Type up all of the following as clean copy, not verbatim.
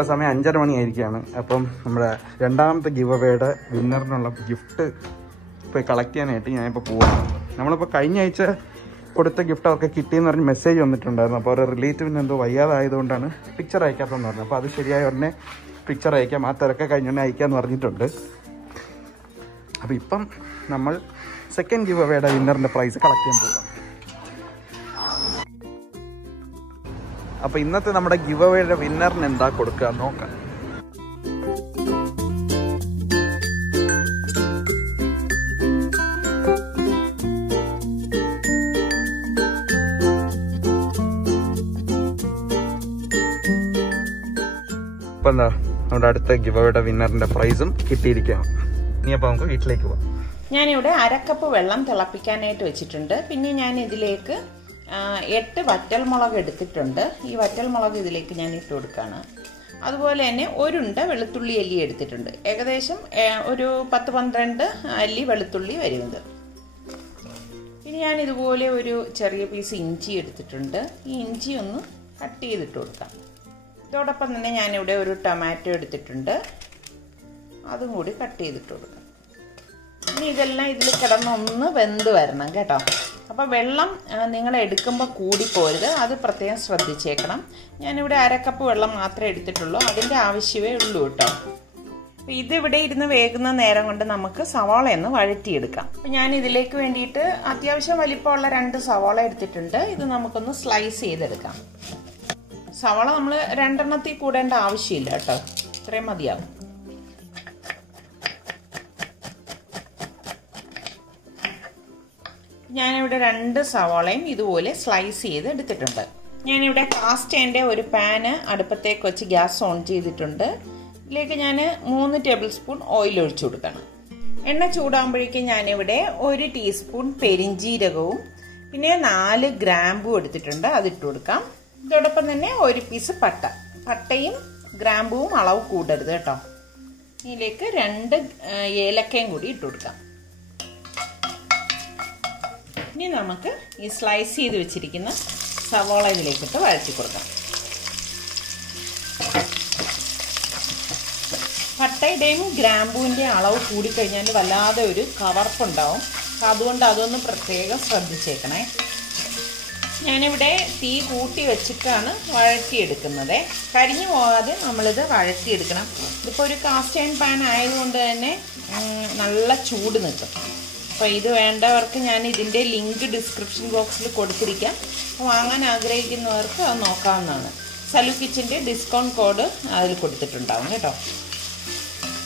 ഇപ്പോൾ സമയം 5:30 മണിയായിരിക്കുകയാണ്. അപ്പം നമ്മുടെ രണ്ടാമത്തെ ഗിവ് അവേയുടെ വിന്നറിനുള്ള ഗിഫ്റ്റ് ഇപ്പോൾ കളക്ട് ചെയ്യാനായിട്ട് ഞാനിപ്പോൾ പോവാണ്. നമ്മളിപ്പോൾ കഴിഞ്ഞ ആഴ്ച കൊടുത്ത ഗിഫ്റ്റ് അവർക്ക് കിട്ടിയെന്ന് പറഞ്ഞ് മെസ്സേജ് വന്നിട്ടുണ്ടായിരുന്നു. അപ്പോൾ അവരുടെ റിലേറ്റീവിന് എന്തോ വയ്യാതായതുകൊണ്ടാണ് പിക്ചർ അയക്കാത്തതെന്ന് പറഞ്ഞു. അപ്പോൾ അത് ശരിയായ ഉടനെ പിക്ചർ അയക്കാം, ആ തിരക്കെ കഴിഞ്ഞുകൊണ്ട് അയക്കാമെന്ന് പറഞ്ഞിട്ടുണ്ട്. അപ്പോൾ ഇപ്പം നമ്മൾ സെക്കൻഡ് ഗിവ് അവേയുടെ വിന്നറിൻ്റെ പ്രൈസ് കളക്ട് ചെയ്യാൻ പോകാം. അപ്പോൾ ഇന്നത്തെ നമ്മുടെ ഗിവ് അവേയുടെ വിന്നറിന് എന്താ കൊടുക്കുക നോക്കാം. ഇപ്പം എന്താ നമ്മുടെ അടുത്ത ഗിവ് അവേയുടെ വിന്നറിന്റെ പ്രൈസും കിട്ടിയിരിക്കുകയാണ്. ഇനി അപ്പോൾ നമുക്ക് വീട്ടിലേക്ക് പോവാം. ഞാനിവിടെ 1/2 കപ്പ് വെള്ളം തിളപ്പിക്കാനായിട്ട് വെച്ചിട്ടുണ്ട്. പിന്നെ ഞാൻ ഇതിലേക്ക് 8 വറ്റൽമുളക് എടുത്തിട്ടുണ്ട്. ഈ വറ്റൽമുളക് ഇതിലേക്ക് ഞാൻ ഇട്ട് കൊടുക്കുകയാണ്. അതുപോലെ തന്നെ 1 ഉണ്ട വെളുത്തുള്ളി അല്ലി എടുത്തിട്ടുണ്ട്. ഏകദേശം ഒരു 10-12 അല്ലി വെളുത്തുള്ളി വരുന്നത്. പിന്നെ ഞാൻ ഇതുപോലെ ഒരു ചെറിയ പീസ് ഇഞ്ചി എടുത്തിട്ടുണ്ട്. ഈ ഇഞ്ചി ഒന്ന് കട്ട് ചെയ്തിട്ട് കൊടുക്കാം. ഇതോടൊപ്പം തന്നെ ഞാനിവിടെ ഒരു ടൊമാറ്റോ എടുത്തിട്ടുണ്ട്. അതും കൂടി കട്ട് ചെയ്തിട്ട് കൊടുക്കാം. ഇനി ഇതെല്ലാം ഇതിൽ കിടന്നൊന്ന് വെന്ത് വരണം കേട്ടോ. അപ്പോൾ വെള്ളം നിങ്ങൾ എടുക്കുമ്പോൾ കൂടിപ്പോരുത്, അത് പ്രത്യേകം ശ്രദ്ധിച്ചേക്കണം. ഞാനിവിടെ 1/2 കപ്പ് വെള്ളം മാത്രമേ എടുത്തിട്ടുള്ളൂ, അതിൻ്റെ ആവശ്യമേ ഉള്ളൂ കേട്ടോ. അപ്പോൾ ഇതിവിടെ ഇരുന്ന് വേകുന്ന നേരം കൊണ്ട് നമുക്ക് സവാളയൊന്ന് വഴറ്റിയെടുക്കാം. അപ്പോൾ ഞാൻ ഇതിലേക്ക് വേണ്ടിയിട്ട് അത്യാവശ്യം വലിപ്പമുള്ള 2 സവാള എടുത്തിട്ടുണ്ട്. ഇത് നമുക്കൊന്ന് സ്ലൈസ് ചെയ്തെടുക്കാം. സവാള നമ്മൾ 2 എണ്ണത്തിൽ കൂടേണ്ട ആവശ്യമില്ല കേട്ടോ, ഇത്രയും മതിയാവും. ഞാനിവിടെ 2 സവാളയും ഇതുപോലെ സ്ലൈസ് ചെയ്ത് എടുത്തിട്ടുണ്ട്. ഞാനിവിടെ കാസ്റ്റ് അയണിൻ്റെ ഒരു പാന് അടുപ്പത്തേക്ക് വെച്ച് ഗ്യാസ് ഓൺ ചെയ്തിട്ടുണ്ട്. ഇതിലേക്ക് ഞാൻ 3 ടേബിൾ സ്പൂൺ ഓയിൽ ഒഴിച്ചു കൊടുക്കണം. എണ്ണ ചൂടാകുമ്പോഴേക്കും ഞാനിവിടെ 1 ടീസ്പൂൺ പെരിഞ്ജീരകവും പിന്നെ 4 ഗ്രാമ്പും എടുത്തിട്ടുണ്ട്, അതിട്ട് കൊടുക്കാം. ഇതോടൊപ്പം തന്നെ 1 പീസ് പട്ടയും ഗ്രാമ്പുവും അളവ് കൂടരുത് കേട്ടോ. ഇതിലേക്ക് 2 ഏലക്കയും കൂടി ഇട്ട് കൊടുക്കാം. ഇനി നമുക്ക് ഈ സ്ലൈസ് ചെയ്ത് വെച്ചിരിക്കുന്ന സവാള ഇതിലേക്കിട്ട് വഴറ്റി കൊടുക്കാം. പട്ടയുടെയും ഗ്രാമ്പൂവിൻ്റെയും അളവ് കൂടിക്കഴിഞ്ഞാൽ വല്ലാതെ ഒരു കവർപ്പുണ്ടാവും. അതുകൊണ്ട് അതൊന്ന് പ്രത്യേകം ശ്രദ്ധിച്ചേക്കണേ. ഞാനിവിടെ തീ കൂട്ടി വെച്ചിട്ടാണ് വഴറ്റിയെടുക്കുന്നത്. കരിഞ്ഞു പോകാതെ നമ്മളിത് വഴറ്റിയെടുക്കണം. ഇതിപ്പോൾ ഒരു കാസ്റ്റ് അയൺ പാൻ ആയതുകൊണ്ട് തന്നെ നല്ല ചൂട് നിൽക്കും. അപ്പോൾ ഇത് വേണ്ടവർക്ക് ഞാൻ ഇതിൻ്റെ ലിങ്ക് ഡിസ്ക്രിപ്ഷൻ ബോക്സിൽ കൊടുത്തിരിക്കാം. വാങ്ങാൻ ആഗ്രഹിക്കുന്നവർക്ക് അത് നോക്കാവുന്നതാണ്. സലു കിച്ചൻ്റെ ഡിസ്കൗണ്ട് കോഡ് അതിൽ കൊടുത്തിട്ടുണ്ടാവും കേട്ടോ.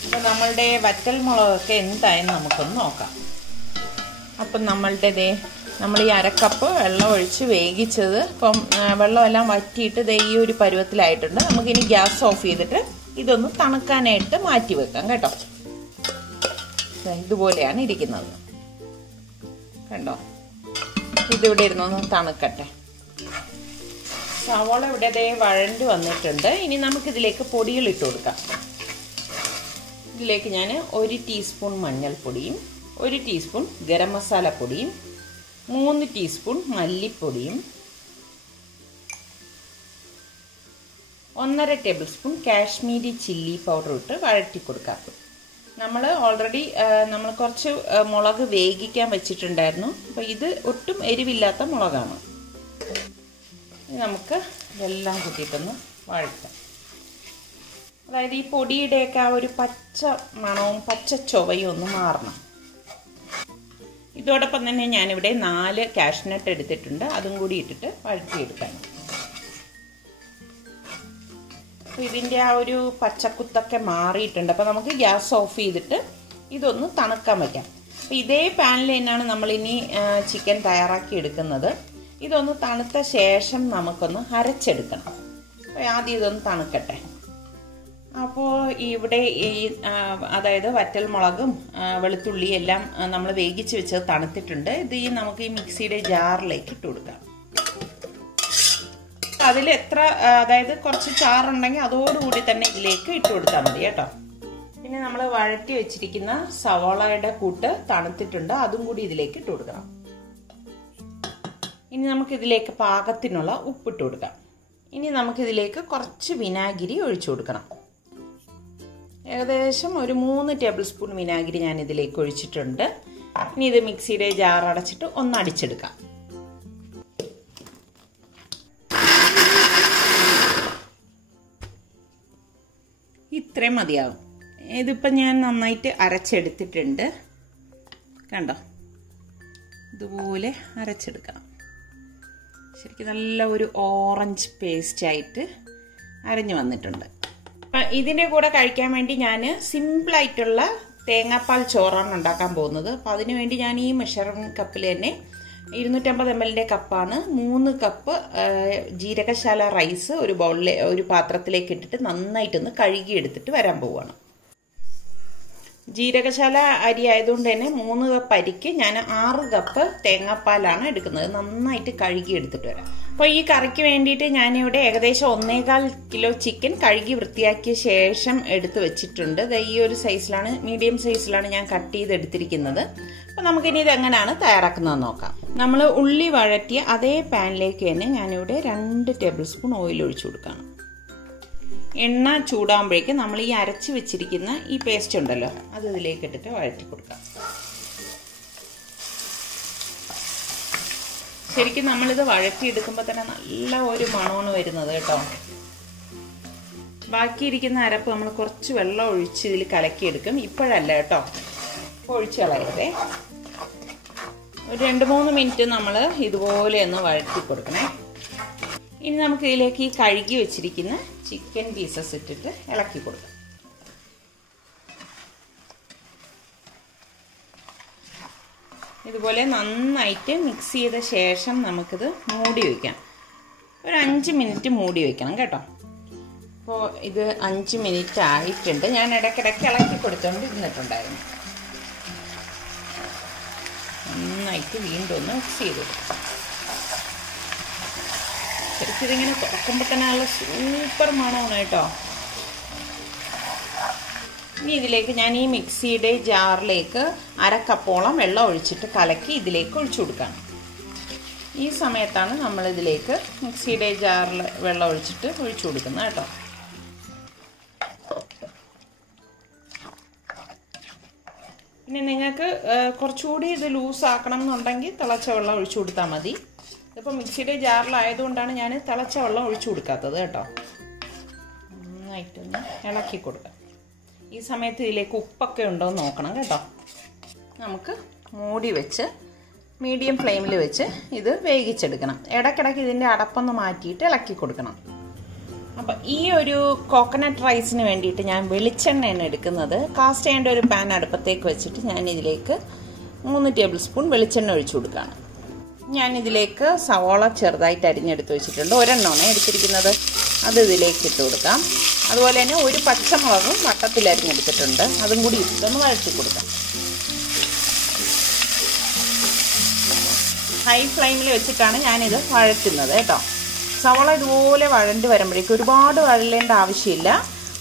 അപ്പോൾ നമ്മളുടെ വറ്റൽമുളകൊക്കെ എന്തായാലും നമുക്കൊന്ന് നോക്കാം. അപ്പം നമ്മൾ ഈ 1/2 കപ്പ് വെള്ളം ഒഴിച്ച് വേവിച്ചത് ഇപ്പം വെള്ളമെല്ലാം വറ്റിയിട്ട് ഈ ഒരു പരുവത്തിലായിട്ടുണ്ട്. നമുക്കിനി ഗ്യാസ് ഓഫ് ചെയ്തിട്ട് ഇതൊന്ന് തണുക്കാനായിട്ട് മാറ്റി വെക്കാം കേട്ടോ. ഇതുപോലെയാണ് ഇരിക്കുന്നത് കണ്ടോ. ഇതിവിടെ ഇരുന്നൊന്ന് തണുക്കട്ടെ. സവാള ഇവിടെ വഴണ്ട് വന്നിട്ടുണ്ട്. ഇനി നമുക്കിതിലേക്ക് പൊടികൾ ഇട്ട് കൊടുക്കാം. ഇതിലേക്ക് ഞാൻ 1 ടീസ്പൂൺ മഞ്ഞൾപ്പൊടിയും 1 ടീസ്പൂൺ ഗരം മസാല പൊടിയും 3 ടീസ്പൂൺ മല്ലിപ്പൊടിയും 1/2 table spoon Kashmiri chilli powder ഇട്ട് വഴറ്റി കൊടുക്കാം. നമ്മൾ ഓൾറെഡി കുറച്ച് മുളക് വേവിക്കാൻ വെച്ചിട്ടുണ്ടായിരുന്നു. അപ്പോൾ ഇത് ഒട്ടും എരിവില്ലാത്ത മുളകാണ്. നമുക്ക് ഇതെല്ലാം കൂട്ടിയിട്ടൊന്ന് വഴറ്റാം. അതായത് ഈ പൊടിയുടെയൊക്കെ ആ ഒരു പച്ച മണവും പച്ച ചുവയും ഒന്ന് മാറണം. ഇതോടൊപ്പം തന്നെ ഞാനിവിടെ 4 കാഷ്നട്ട് എടുത്തിട്ടുണ്ട്, അതും കൂടി ഇട്ടിട്ട് വഴറ്റിയെടുക്കാം. അപ്പോൾ ഇതിൻ്റെ ആ ഒരു പച്ചക്കുത്തൊക്കെ മാറിയിട്ടുണ്ട്. അപ്പോൾ നമുക്ക് ഗ്യാസ് ഓഫ് ചെയ്തിട്ട് ഇതൊന്ന് തണുക്കാൻ വയ്ക്കാം. അപ്പോൾ ഇതേ പാനിൽ തന്നെയാണ് നമ്മളിനി ചിക്കൻ തയ്യാറാക്കി എടുക്കുന്നത്. ഇതൊന്ന് തണുത്ത ശേഷം നമുക്കൊന്ന് അരച്ചെടുക്കണം. അപ്പോൾ ആദ്യം ഇതൊന്ന് തണുക്കട്ടെ. അപ്പോൾ ഇവിടെ അതായത് വറ്റൽമുളകും വെളുത്തുള്ളിയും എല്ലാം നമ്മൾ വേവിച്ച് വെച്ചത് തണുത്തിട്ടുണ്ട്. ഇത് നമുക്ക് ഈ മിക്സിയുടെ ജാറിലേക്ക് ഇട്ട് കൊടുക്കാം. അതിൽ അതായത് കുറച്ച് ചാറുണ്ടെങ്കിൽ അതോടുകൂടി തന്നെ ഇതിലേക്ക് ഇട്ട് കൊടുത്താൽ മതി കേട്ടോ. പിന്നെ നമ്മൾ വഴറ്റി വെച്ചിരിക്കുന്ന സവാളയുടെ കൂട്ട് തണുത്തിട്ടുണ്ട്, അതും കൂടി ഇതിലേക്ക് ഇട്ട് കൊടുക്കണം. ഇനി നമുക്ക് ഇതിലേക്ക് പാകത്തിനുള്ള ഉപ്പിട്ട് കൊടുക്കാം. ഇനി നമുക്കിതിലേക്ക് കുറച്ച് വിനാഗിരി ഒഴിച്ചു കൊടുക്കണം. ഏകദേശം ഒരു 3 ടേബിൾ സ്പൂൺ വിനാഗിരി ഞാൻ ഇതിലേക്ക് ഒഴിച്ചിട്ടുണ്ട്. ഇനി ഇത് മിക്സിയുടെ ജാർ അടച്ചിട്ട് ഒന്ന് അടിച്ചെടുക്കാം. ഇത്രയും മതിയാവും. ഇതിപ്പോൾ ഞാൻ നന്നായിട്ട് അരച്ചെടുത്തിട്ടുണ്ട്. കണ്ടോ, ഇതുപോലെ അരച്ചെടുക്കണം. ശരിക്കും നല്ല ഒരു ഓറഞ്ച് പേസ്റ്റായിട്ട് അരഞ്ഞു വന്നിട്ടുണ്ട്. ഇതിൻ്റെ കൂടെ കഴിക്കാൻ വേണ്ടി ഞാൻ സിമ്പിളായിട്ടുള്ള തേങ്ങാപ്പാൽ ചോറാണ് ഉണ്ടാക്കാൻ പോകുന്നത്. അപ്പോൾ അതിന് വേണ്ടി ഞാൻ ഈ മെഷറിംഗ് കപ്പിൽ തന്നെ 250 ml കപ്പാണ് 3 കപ്പ് ജീരകശാല റൈസ് ഒരു പാത്രത്തിലേക്ക് ഇട്ടിട്ട് നന്നായിട്ടൊന്ന് കഴുകി എടുത്തിട്ട് വരാൻ പോവുകയാണ്. ജീരകശാല അരി ആയതുകൊണ്ട് തന്നെ 3 കപ്പ് അരിക്ക് ഞാൻ 6 കപ്പ് തേങ്ങാപ്പാലാണ് എടുക്കുന്നത്. നന്നായിട്ട് കഴുകി എടുത്തിട്ട് വരാം. അപ്പോൾ ഈ കറിക്ക് വേണ്ടിയിട്ട് ഞാനിവിടെ ഏകദേശം 1.25 കിലോ ചിക്കൻ കഴുകി വൃത്തിയാക്കിയ ശേഷം എടുത്ത് വെച്ചിട്ടുണ്ട്. ഈ ഒരു സൈസിലാണ്, മീഡിയം സൈസിലാണ് ഞാൻ കട്ട് ചെയ്ത് എടുത്തിരിക്കുന്നത്. അപ്പോൾ നമുക്കിനി ഇത് എങ്ങനെയാണ് തയ്യാറാക്കുന്നതെന്ന് നോക്കാം. നമ്മൾ ഉള്ളി വഴറ്റിയ അതേ പാനിലേക്ക് തന്നെ ഞാനിവിടെ 2 ടേബിൾ സ്പൂൺ ഓയിൽ ഒഴിച്ചു കൊടുക്കുകയാണ്. എണ്ണ ചൂടാകുമ്പോഴേക്കും നമ്മൾ ഈ അരച്ച് വെച്ചിരിക്കുന്ന ഈ പേസ്റ്റ് ഉണ്ടല്ലോ, അത് ഇതിലേക്ക് ഇട്ടിട്ട് വഴറ്റി കൊടുക്കാം. ശരിക്കും നമ്മളിത് വഴറ്റിയെടുക്കുമ്പോൾ തന്നെ നല്ല ഒരു മണമാണ് വരുന്നത് കേട്ടോ. ബാക്കിയിരിക്കുന്ന അരപ്പ് നമ്മൾ കുറച്ച് വെള്ളം ഒഴിച്ച് ഇതിൽ കലക്കിയെടുക്കും. ഇപ്പോഴല്ല കേട്ടോ, ഒഴിച്ച് കളയരുതേ. ഒരു 2-3 മിനിറ്റ് നമ്മൾ ഇതുപോലെ ഒന്ന് വഴറ്റി കൊടുക്കണേ. ഇനി നമുക്ക് ഇതിലേക്ക് ഈ കഴുകി വെച്ചിരിക്കുന്ന ചിക്കൻ പീസസ് ഇട്ടിട്ട് ഇളക്കി കൊടുക്കാം. ഇതുപോലെ നന്നായിട്ട് മിക്സ് ചെയ്ത ശേഷം നമുക്കിത് മൂടി വയ്ക്കാം. ഒരു 5 മിനിറ്റ് മൂടി വയ്ക്കണം കേട്ടോ. അപ്പോൾ ഇത് 5 മിനിറ്റ് ആയിട്ടുണ്ട്. ഞാൻ ഇടയ്ക്കിടയ്ക്ക് ഇളക്കി കൊടുത്തുകൊണ്ട് ഇരുന്നിട്ടുണ്ടായിരുന്നു. നന്നായിട്ട് വീണ്ടും ഒന്ന് മിക്സ് ചെയ്ത് കൊടുക്കാം. ശരിക്കും ഇതിങ്ങനെ തുറക്കുമ്പോൾ തന്നെ നല്ല സൂപ്പർ മണമാണ് കേട്ടോ. ഇനി ഇതിലേക്ക് ഞാൻ ഈ മിക്സിയുടെ ജാറിലേക്ക് 1/2 കപ്പോളം വെള്ളം ഒഴിച്ചിട്ട് കലക്കി ഇതിലേക്ക് ഒഴിച്ചു കൊടുക്കണം. ഈ സമയത്താണ് നമ്മൾ ഇതിലേക്ക് മിക്സിയുടെ ജാറിൽ വെള്ളം ഒഴിച്ചിട്ട് ഒഴിച്ചു കൊടുക്കുന്നത് കേട്ടോ. പിന്നെ നിങ്ങൾക്ക് കുറച്ചുകൂടി ഇത് ലൂസാക്കണം എന്നുണ്ടെങ്കിൽ തിളച്ച വെള്ളം ഒഴിച്ചു കൊടുത്താൽ മതി. ഇതിപ്പോൾ മിക്സിയുടെ ജാറിലായതുകൊണ്ടാണ് ഞാൻ തിളച്ച വെള്ളം ഒഴിച്ചു കൊടുക്കാത്തത് കേട്ടോ. നന്നായിട്ടൊന്ന് ഇളക്കി കൊടുക്കാം. ഈ സമയത്ത് ഇതിലേക്ക് ഉപ്പൊക്കെ ഉണ്ടോ എന്ന് നോക്കണം കേട്ടോ. നമുക്ക് മൂടി വെച്ച് മീഡിയം ഫ്ലെയിമിൽ വെച്ച് ഇത് വേവിച്ചെടുക്കണം. ഇടയ്ക്കിടയ്ക്ക് ഇതിൻ്റെ അടപ്പൊന്ന് മാറ്റിയിട്ട് ഇളക്കി കൊടുക്കണം. അപ്പം ഈ ഒരു കോക്കനട്ട് റൈസിന് വേണ്ടിയിട്ട് ഞാൻ വെളിച്ചെണ്ണയാണ് എടുക്കുന്നത്. കാസ്റ്റ് ചെയ്യേണ്ട ഒരു പാൻ അടുപ്പത്തേക്ക് വെച്ചിട്ട് ഞാൻ ഇതിലേക്ക് 3 ടേബിൾ സ്പൂൺ വെളിച്ചെണ്ണ ഒഴിച്ചു കൊടുക്കുകയാണ്. ഞാനിതിലേക്ക് സവോള ചെറുതായിട്ട് അരിഞ്ഞെടുത്ത് വെച്ചിട്ടുണ്ട്. ഒരെണ്ണമാണ് എടുത്തിരിക്കുന്നത്. അത് ഇതിലേക്ക് ഇട്ട് കൊടുക്കാം. അതുപോലെ തന്നെ ഒരു പച്ചമുളകും വട്ടത്തിൽ അരിഞ്ഞെടുത്തിട്ടുണ്ട്. അതും കൂടി ഇട്ടൊന്ന് വഴറ്റി കൊടുക്കാം. ഹൈ ഫ്ലെയിമിൽ വെച്ചിട്ടാണ് ഞാനിത് വഴറ്റുന്നത് കേട്ടോ. സവോള ഇതുപോലെ വഴണ്ടി വരുമ്പോഴേക്കും ഒരുപാട് വഴലേണ്ട ആവശ്യമില്ല.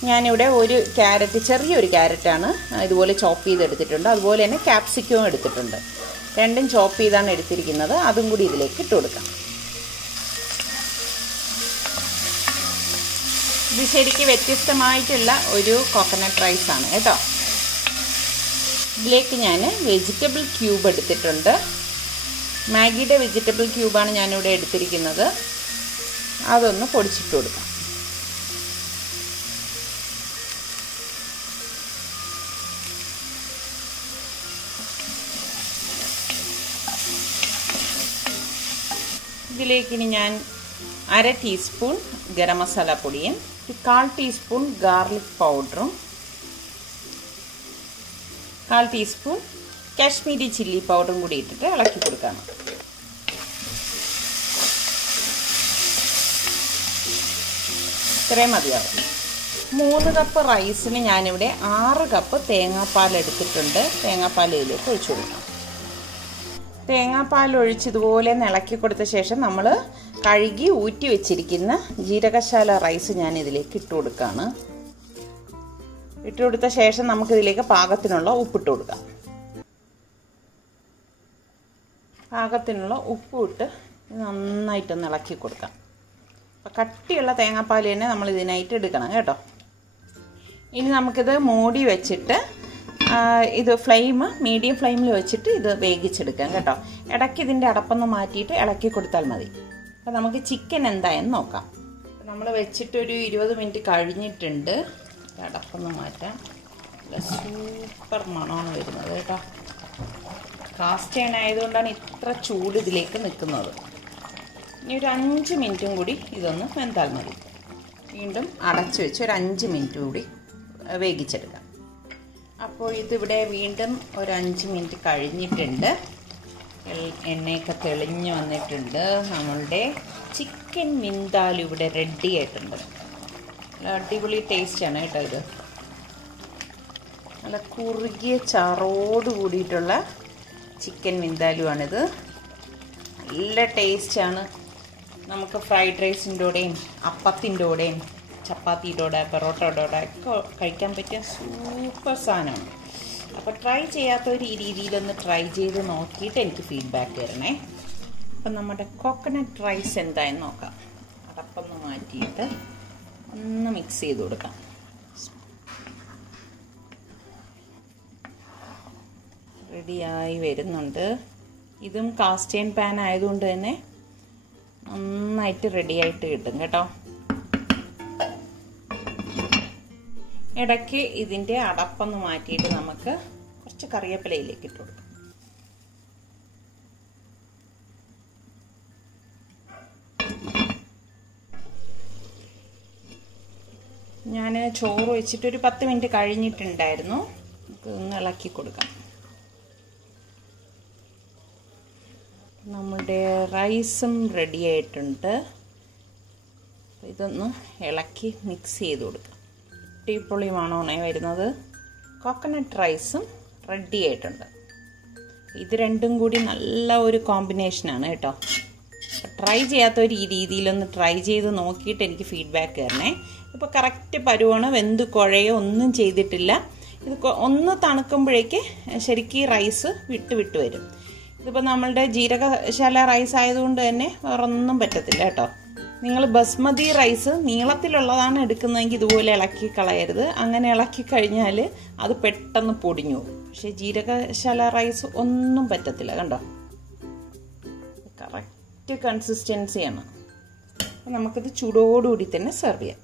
ഞാനിവിടെ ഒരു ക്യാരറ്റ്, ചെറിയൊരു ക്യാരറ്റാണ് ഇതുപോലെ ചോപ്പ് ചെയ്തെടുത്തിട്ടുണ്ട്. അതുപോലെ തന്നെ ക്യാപ്സിക്കവും എടുത്തിട്ടുണ്ട്. രണ്ടും ചോപ്പ് ചെയ്താണ് എടുത്തിരിക്കുന്നത്. അതും കൂടി ഇതിലേക്ക് ഇട്ട് കൊടുക്കാം. ഇത് ശരിക്കും വ്യത്യസ്തമായിട്ടുള്ള ഒരു കോക്കനട്ട് റൈസാണ് കേട്ടോ. ഇതിലേക്ക് ഞാൻ വെജിറ്റബിൾ ക്യൂബ് എടുത്തിട്ടുണ്ട്. മാഗിയുടെ വെജിറ്റബിൾ ക്യൂബാണ് ഞാനിവിടെ എടുത്തിരിക്കുന്നത്. അതൊന്ന് പൊടിച്ചിട്ട് കൊടുക്കാം. ഇതിലേക്ക് ഇനി ഞാൻ 1/2 ടീസ്പൂൺ ഗരം മസാല പൊടിയും 1/4 ടീസ്പൂൺ ഗാർലിക് പൗഡറും 1/4 ടീസ്പൂൺ കാശ്മീരി ചില്ലി പൗഡറും കൂടി ഇട്ടിട്ട് ഇളക്കി കൊടുക്കണം. ഇത്രയും മതിയാവും. 3 കപ്പ് റൈസിന് ഞാനിവിടെ 6 കപ്പ് തേങ്ങാപ്പാൽ എടുത്തിട്ടുണ്ട്. തേങ്ങാപ്പാൽ ഇതിലേക്ക് ഒഴിച്ചു കൊടുക്കാം. തേങ്ങാപ്പാൽ ഒഴിച്ച് ഇതുപോലെ ഇളക്കി കൊടുത്ത ശേഷം നമ്മൾ കഴുകി ഊറ്റി വെച്ചിരിക്കുന്ന ജീരകശാല റൈസ് ഞാൻ ഇതിലേക്ക് ഇട്ട് കൊടുക്കുകയാണ്. ഇട്ട് കൊടുത്ത ശേഷം നമുക്കിതിലേക്ക് പാകത്തിനുള്ള ഉപ്പിട്ട് കൊടുക്കാം. പാകത്തിനുള്ള ഉപ്പ് ഇട്ട് നന്നായിട്ടൊന്ന് ഇളക്കി കൊടുക്കാം. അപ്പം കട്ടിയുള്ള തേങ്ങാപ്പാൽ തന്നെ നമ്മൾ ഇതിനായിട്ട് എടുക്കണം കേട്ടോ. ഇനി നമുക്കിത് മൂടി വെച്ചിട്ട് ഇത് മീഡിയം ഫ്ലെയിമിൽ വെച്ചിട്ട് ഇത് വേവിച്ചെടുക്കാം കേട്ടോ. ഇടയ്ക്ക് ഇതിൻ്റെ അടപ്പൊന്ന് മാറ്റിയിട്ട് ഇളക്കി കൊടുത്താൽ മതി. അപ്പം നമുക്ക് ചിക്കൻ എന്തായെന്ന് നോക്കാം. നമ്മൾ വെച്ചിട്ടൊരു 20 മിനിറ്റ് കഴിഞ്ഞിട്ടുണ്ട്. അടപ്പൊന്ന് മാറ്റാം. സൂപ്പർ മണമാണ് വരുന്നത് കേട്ടോ. കാസ്റ്റ് അയൺ ആയതുകൊണ്ടാണ് ഇത്ര ചൂട് ഇതിലേക്ക് നിൽക്കുന്നത്. ഇനി ഒരു 5 മിനിറ്റും കൂടി ഇതൊന്ന് വെന്താൽ മതി. വീണ്ടും അടച്ചു വെച്ച് ഒരു 5 മിനിറ്റ് കൂടി വേവിച്ചെടുക്കാം. അപ്പോൾ ഇതിവിടെ വീണ്ടും ഒരു 5 മിനിറ്റ് കഴിഞ്ഞിട്ടുണ്ട്. എണ്ണയൊക്കെ തെളിഞ്ഞ് വന്നിട്ടുണ്ട്. നമ്മളുടെ ചിക്കൻ വിന്താലു ഇവിടെ റെഡി ആയിട്ടുണ്ട്. നല്ല അടിപൊളി ടേസ്റ്റാണ് കേട്ടോ. ഇത് നല്ല കുറുകിയ ചാറോട് കൂടിയിട്ടുള്ള ചിക്കൻ വിന്താലു ആണിത്. നല്ല ടേസ്റ്റാണ്. നമുക്ക് ഫ്രൈഡ് റൈസിൻ്റെ കൂടെയും അപ്പത്തിൻ്റെ കൂടെയും ചപ്പാത്തിയുടെ കൂടെ പൊറോട്ടയുടെ കൂടെ ഒക്കെ കഴിക്കാൻ പറ്റിയ സൂപ്പർ സാധനമാണ്. അപ്പോൾ ട്രൈ ചെയ്യാത്തവർ ഈ രീതിയിലൊന്ന് ട്രൈ ചെയ്ത് നോക്കിയിട്ട് എനിക്ക് ഫീഡ്ബാക്ക് തരണേ. അപ്പം നമ്മുടെ കോക്കനട്ട് റൈസ് എന്തായെന്ന് നോക്കാം. അടപ്പൊന്ന് മാറ്റിയിട്ട് ഒന്ന് മിക്സ് ചെയ്ത് കൊടുക്കാം. റെഡിയായി വരുന്നുണ്ട്. ഇതും കാസ്റ്റ് അയൺ പാൻ ആയതുകൊണ്ട് തന്നെ നന്നായിട്ട് റെഡിയായിട്ട് കിട്ടും കേട്ടോ. ഇടയ്ക്ക് ഇതിൻ്റെ അടപ്പൊന്ന് മാറ്റിയിട്ട് നമുക്ക് കുറച്ച് കറിവേപ്പിലയിലേക്ക് ഇട്ട് കൊടുക്കാം. ഞാൻ ചോറ് വെച്ചിട്ടൊരു 10 മിനിറ്റ് കഴിഞ്ഞിട്ടുണ്ടായിരുന്നു. നമുക്ക് ഒന്ന് ഇളക്കി കൊടുക്കാം. നമ്മുടെ റൈസും റെഡി ആയിട്ടുണ്ട്. ഇതൊന്ന് ഇളക്കി മിക്സ് ചെയ്ത് കൊടുക്കാം. അടിപൊളി മണമാണ് വരുന്നത്. കോക്കനട്ട് റൈസും റെഡി ആയിട്ടുണ്ട്. ഇത് രണ്ടും കൂടി നല്ല ഒരു കോമ്പിനേഷനാണ് കേട്ടോ. ട്രൈ ചെയ്യാത്തവർ ഈ രീതിയിലൊന്ന് ട്രൈ ചെയ്ത് നോക്കിയിട്ട് എനിക്ക് ഫീഡ്ബാക്ക് തരണേ. ഇപ്പോൾ കറക്റ്റ് പരുവാണ്. വെന്ത് കുഴയോ ഒന്നും ചെയ്തിട്ടില്ല. ഇത് ഒന്ന് തണുക്കുമ്പോഴേക്ക് ശരിക്കും റൈസ് വിട്ട് വരും. ഇതിപ്പോൾ നമ്മളുടെ ജീരകശാല റൈസ് ആയതുകൊണ്ട് തന്നെ വേറൊന്നും പറ്റത്തില്ല കേട്ടോ. നിങ്ങൾ ബസ്മതി റൈസ് നീളത്തിലുള്ളതാണ് എടുക്കുന്നതെങ്കിൽ ഇതുപോലെ ഇളക്കി കളയരുത്. അങ്ങനെ ഇളക്കി കഴിഞ്ഞാൽ അത് പെട്ടെന്ന് പൊടിഞ്ഞു പോകും. പക്ഷേ ജീരകശാല റൈസ് ഒന്നും പറ്റത്തില്ല കണ്ടോ. കറക്റ്റ് കൺസിസ്റ്റൻസിയാണ്. അപ്പം നമുക്കിത് ചൂടോടുകൂടി തന്നെ സെർവ് ചെയ്യാം.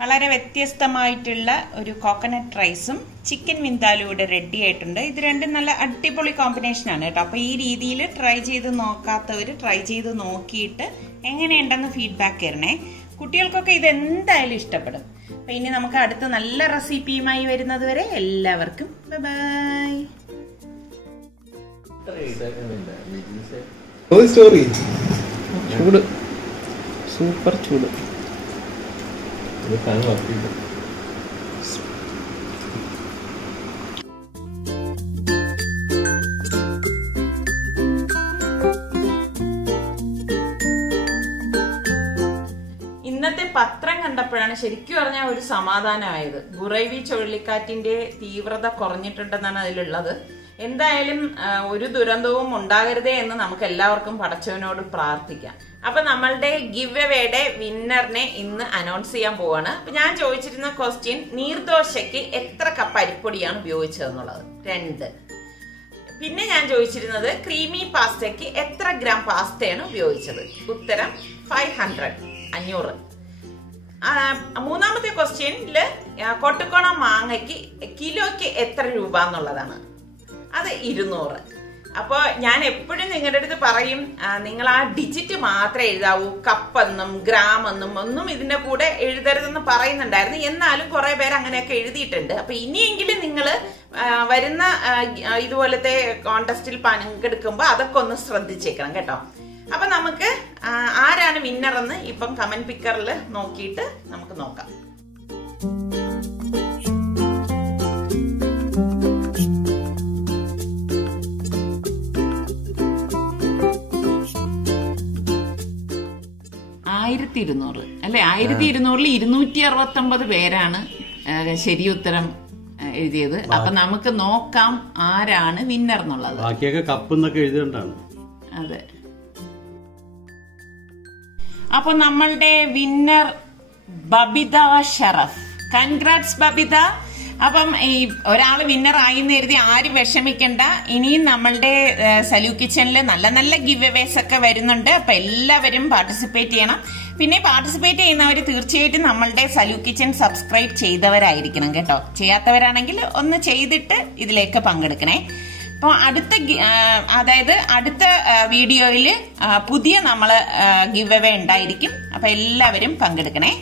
വളരെ വ്യത്യസ്തമായിട്ടുള്ള ഒരു കോക്കനട്ട് റൈസും ചിക്കൻ വിന്താലും ഇവിടെ റെഡി ആയിട്ടുണ്ട്. ഇത് രണ്ടും നല്ല അടിപൊളി കോമ്പിനേഷനാണ് കേട്ടോ. അപ്പോൾ ഈ രീതിയിൽ ട്രൈ ചെയ്ത് നോക്കാത്തവർ ട്രൈ ചെയ്ത് നോക്കിയിട്ട് എങ്ങനെയുണ്ടെന്ന് ഫീഡ്ബാക്ക് തരണേ. കുട്ടികൾക്കൊക്കെ ഇത് എന്തായാലും ഇഷ്ടപ്പെടും. അപ്പോൾ ഇനി നമുക്ക് അടുത്ത നല്ല റെസിപ്പിയുമായി വരുന്നത് വരെ എല്ലാവർക്കും ബൈ. ചൂട് സൂപ്പർ ചൂട്. ഇന്നത്തെ പത്രം കണ്ടപ്പോഴാണ് ശരിക്കും പറഞ്ഞാൽ ഒരു സമാധാനമായത്. ബുറൈവി ചുഴലിക്കാറ്റിന്റെ തീവ്രത കുറഞ്ഞിട്ടുണ്ടെന്നാണ് അതിലുള്ളത്. എന്തായാലും ഒരു ദുരന്തവും ഉണ്ടാകരുതേ എന്ന് നമുക്ക് എല്ലാവർക്കും പടച്ചവനോട് പ്രാർത്ഥിക്കാം. അപ്പൊ നമ്മളുടെ ഗിവ് എവേയുടെ വിന്നറിനെ ഇന്ന് അനൗൺസ് ചെയ്യാൻ പോവാണ്. അപ്പൊ ഞാൻ ചോദിച്ചിരുന്ന ക്വസ്റ്റ്യൻ, നീർദോശയ്ക്ക് എത്ര കപ്പ് അരിപ്പൊടിയാണ് ഉപയോഗിച്ചതെന്നുള്ളത് 2. പിന്നെ ഞാൻ ചോദിച്ചിരുന്നത് ക്രീമി പാസ്തയ്ക്ക് എത്ര ഗ്രാം പാസ്തയാണ് ഉപയോഗിച്ചത്. ഉത്തരം 500. മൂന്നാമത്തെ ക്വസ്റ്റ്യനില് കൊട്ടുക്കോണം മാങ്ങയ്ക്ക് കിലോയ്ക്ക് എത്ര രൂപ എന്നുള്ളതാണ്. അത് 200. അപ്പോൾ ഞാൻ എപ്പോഴും നിങ്ങളുടെ അടുത്ത് പറയും, നിങ്ങൾ ആ ഡിജിറ്റ് മാത്രമേ എഴുതാവൂ, കപ്പെന്നും ഗ്രാം എന്നും ഒന്നും ഇതിന്റെ കൂടെ എഴുതരുതെന്ന് പറയുന്നുണ്ടായിരുന്നു. എന്നാലും കുറെ പേര് അങ്ങനെയൊക്കെ എഴുതിയിട്ടുണ്ട്. അപ്പൊ ഇനിയെങ്കിലും നിങ്ങൾ വരുന്ന ഇതുപോലത്തെ കോൺടെസ്റ്റിൽ പങ്കെടുക്കുമ്പോൾ അതൊക്കെ ഒന്ന് ശ്രദ്ധിച്ചേക്കണം കേട്ടോ. അപ്പൊ നമുക്ക് ആരാണ് വിന്നർ എന്ന് ഇപ്പം കമന്റ് പിക്കറിൽ നോക്കിയിട്ട് നമുക്ക് നോക്കാം. അല്ലെ 1200 269 പേരാണ് ശരി ഉത്തരം എഴുതിയത്. അപ്പൊ നമുക്ക് നോക്കാം ആരാണ് വിന്നർ എന്നുള്ളത്. ബാക്കിയൊക്കെ കപ്പ് എന്നൊക്കെ എഴുതിയോണ്ടാണ്. അതെ. അപ്പൊ നമ്മളുടെ വിന്നർ ബബിത ഷറഫ്. കൺഗ്രാറ്റ്സ് ബബിത. അപ്പം ഈ ഒരാള് വിന്നർ ആയിന്ന് കരുതി ആരും വിഷമിക്കണ്ട. ഇനിയും നമ്മളുടെ സലു കിച്ചണിൽ നല്ല നല്ല ഗിവ് അവേസ് ഒക്കെ വരുന്നുണ്ട്. അപ്പൊ എല്ലാവരും പാർട്ടിസിപ്പേറ്റ് ചെയ്യണം. പിന്നെ പാർട്ടിസിപ്പേറ്റ് ചെയ്യുന്നവർ തീർച്ചയായിട്ടും നമ്മളുടെ സലു കിച്ചൺ സബ്സ്ക്രൈബ് ചെയ്തവരായിരിക്കണം കേട്ടോ. ചെയ്യാത്തവരാണെങ്കിൽ ഒന്ന് ചെയ്തിട്ട് ഇതിലേക്ക് പങ്കെടുക്കണേ. അപ്പോൾ അടുത്ത വീഡിയോയിൽ പുതിയ നമ്മള് ഗിവ് അവേ ഉണ്ടായിരിക്കും. അപ്പൊ എല്ലാവരും പങ്കെടുക്കണേ.